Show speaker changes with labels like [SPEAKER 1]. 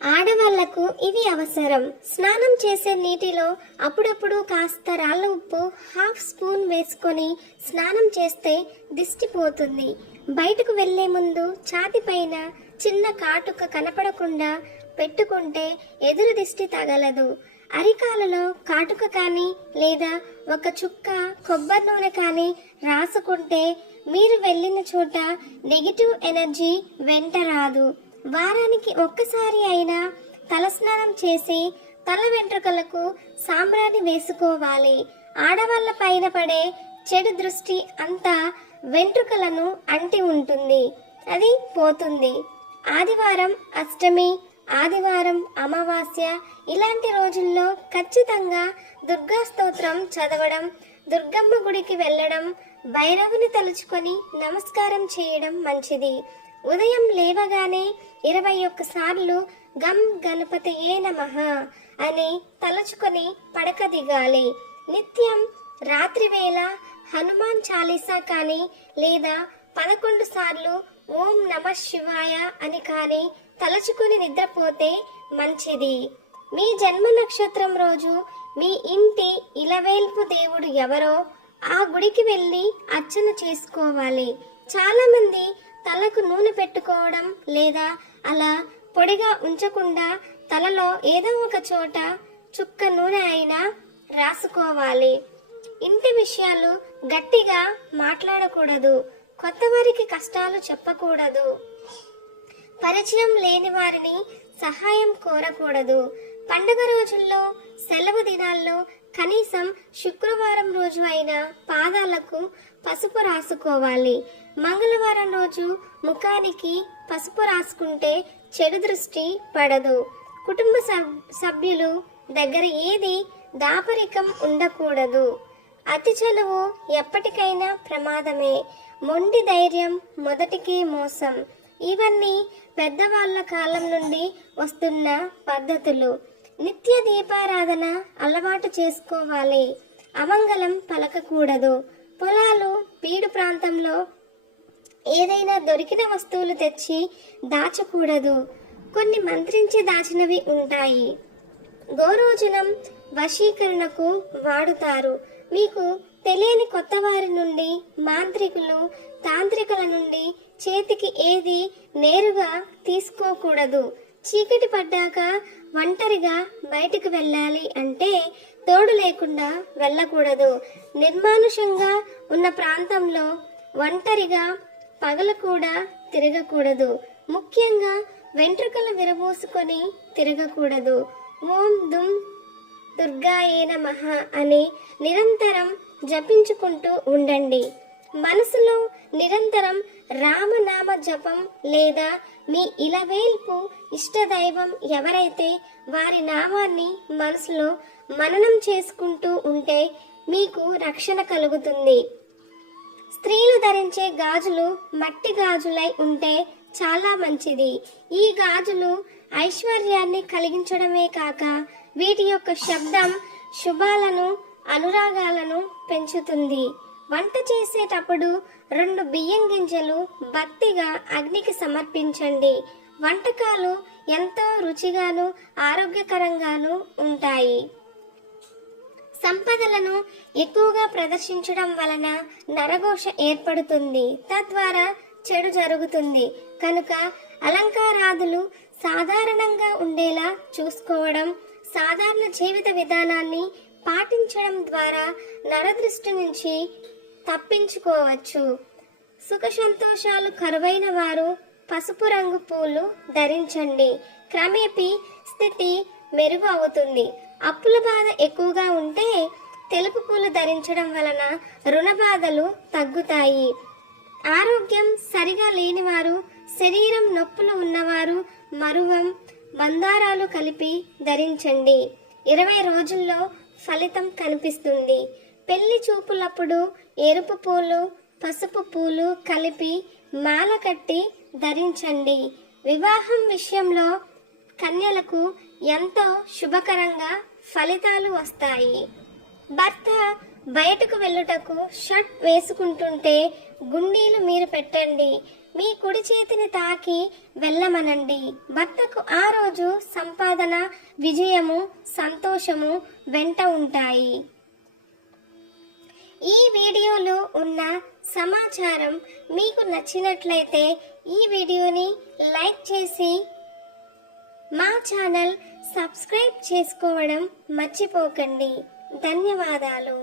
[SPEAKER 1] ఆడవాళ్ళకు ఇవి అవసరం. స్నానం చేసే నీటిలో అప్పుడప్పుడు కాస్త రాళ్ళ ఉప్పు హాఫ్ స్పూన్ వేసుకొని స్నానం చేస్తే దిష్టిపోతుంది బయటకు వెళ్ళే ముందు ఛాతిపైన చిన్న కాటుక కనపడకుండా పెట్టుకుంటే ఎదురు దిష్టి తగలదు. అరికాలలో కాటుక కానీ లేదా ఒక చుక్క కొబ్బరి నూనె కానీ రాసుకుంటే మీరు వెళ్ళిన చోట నెగిటివ్ ఎనర్జీ వెంట రాదు. వారానికి ఒక్కసారి అయినా తలస్నానం చేసి తల వెంట్రుకలకు సాంబ్రాణి వేసుకోవాలి. ఆడవాళ్ళ పైన పడే చెడు దృష్టి అంతా వెంట్రుకలను అంటి ఉంటుంది. అది పోతుంది. ఆదివారం అష్టమి ఆదివారం అమావాస్య ఇలాంటి రోజుల్లో ఖచ్చితంగా దుర్గా స్తోత్రం చదవడం దుర్గమ్మ గుడికి వెళ్ళడం భైరవుని తలుచుకొని నమస్కారం చేయడం మంచిది. ఉదయం లేవగానే ఇరవై ఒక్కసార్లు గం గణపతియే నమః అని తలుచుకొని పడక దిగాలి. నిత్యం రాత్రి వేళ హనుమాన్ చాలీసా కానీ లేదా పదకొండు సార్లు ఓం నమ శివాయ అని కానీ తలుచుకుని నిద్రపోతే మంచిది. మీ జన్మ నక్షత్రం రోజు మీ ఇంటి ఇలవేల్పు దేవుడు ఎవరో ఆ గుడికి వెళ్ళి అర్చన చేసుకోవాలి. చాలామంది తలకు నూనె పెట్టుకోవడం లేదా అలా పొడిగా ఉంచకుండా తలలో ఏదో ఒక చోట చుక్క నూనె అయినా రాసుకోవాలి. ఇంటి విషయాలు గట్టిగా మాట్లాడకూడదు. కొత్త వారికి కష్టాలు చెప్పకూడదు. పరిచయం లేని వారిని సహాయం కోరకూడదు. పండుగ రోజుల్లో సెలవు దినాల్లో కనీసం శుక్రవారం రోజు అయినా పాదాలకు పసుపు రాసుకోవాలి. మంగళవారం రోజు ముఖానికి పసుపు రాసుకుంటే చెడు దృష్టి పడదు. కుటుంబ సబ్- సభ్యులు దగ్గర ఏది దాపరికం ఉండకూడదు. అతి చలువు ఎప్పటికైనా ప్రమాదమే. మొండి ధైర్యం మొదటికే మోసం. ఇవన్నీ పెద్దవాళ్ళ కాలం నుండి వస్తున్న పద్ధతులు. నిత్య దీపారాధన అలవాటు చేసుకోవాలి. అమంగళం పలకకూడదు. పొలాలు బీడు ప్రాంతంలో ఏదైనా దొరికిన వస్తువులు తెచ్చి దాచకూడదు. కొన్ని మంత్రించి దాచినవి ఉంటాయి. గోరోజనం వశీకరణకు వాడుతారు. మీకు తెలియని కొత్త వారి నుండి మాంత్రికులు తాంత్రికుల నుండి చేతికి ఏది నేరుగా తీసుకోకూడదు. చీకటి పడ్డాక ఒంటరిగా బయటకు వెళ్ళాలి అంటే తోడు లేకుండా వెళ్ళకూడదు. నిర్మానుషంగా ఉన్న ప్రాంతంలో ఒంటరిగా పగలు కూడా తిరగకూడదు. ముఖ్యంగా వెంట్రుకలు విరబోసుకొని తిరగకూడదు. ఓం దుమ్ దుర్గాయే నమః అని నిరంతరం జపించుకుంటూ ఉండండి. మనసులో నిరంతరం రామనామ జపం లేదా మీ ఇలవేల్పు ఇష్టదైవం ఎవరైతే వారి నామాన్ని మనసులో మననం చేసుకుంటూ ఉంటే మీకు రక్షణ కలుగుతుంది. స్త్రీలు ధరించే గాజులు మట్టి గాజులై ఉంటే చాలా మంచిది. ఈ గాజులు ఐశ్వర్యాన్ని కలిగించడమే కాక వీటి యొక్క శబ్దం శుభాలను అనురాగాలను పెంచుతుంది. వంట చేసేటప్పుడు రెండు బియ్యం గింజలు భక్తిగా అగ్నికి సమర్పించండి. వంటకాలు ఎంతో రుచిగాను ఆరోగ్యకరంగాను ఉంటాయి. సంపదలను ఎక్కువగా ప్రదర్శించడం వలన నరఘోష ఏర్పడుతుంది. తద్వారా చెడు జరుగుతుంది. కనుక అలంకారాదులు సాధారణంగా ఉండేలా చూసుకోవడం సాధారణ జీవిత విధానాన్ని పాటించడం ద్వారా నరదృష్టి నుంచి తప్పించుకోవచ్చు. సుఖ సంతోషాలు కరువైన వారు పసుపు రంగు పూలు ధరించండి. క్రమేపీ స్థితి మెరుగు అవుతుంది. అప్పుల బాధ ఎక్కువగా ఉంటే తెలుపు పూలు ధరించడం వలన రుణ బాధలు తగ్గుతాయి. ఆరోగ్యం సరిగా లేనివారు శరీరం నొప్పులు ఉన్నవారు మరువం మందారాలు కలిపి ధరించండి. ఇరవై రోజుల్లో ఫలితం కనిపిస్తుంది. పెళ్ళి చూపులప్పుడు ఎరుపు పూలు పసుపు పూలు కలిపి మాల కట్టి ధరించండి. వివాహం విషయంలో కన్యలకు ఎంతో శుభకరంగా ఫలితాలు వస్తాయి. భర్త బయటకు వెళ్ళుటకు షర్ట్ వేసుకుంటుంటే గుండీలు మీరు పెట్టండి. మీ కుడి చేతిని తాకి వెళ్ళమనండి. భర్తకు ఆ రోజు సంపాదన విజయము సంతోషము వెంట ఉంటాయి. ఈ వీడియోలో ఉన్న సమాచారం మీకు నచ్చినట్లయితే ఈ వీడియోని లైక్ చేసి మా ఛానల్ సబ్స్క్రైబ్ చేసుకోవడం మర్చిపోకండి. ధన్యవాదాలు.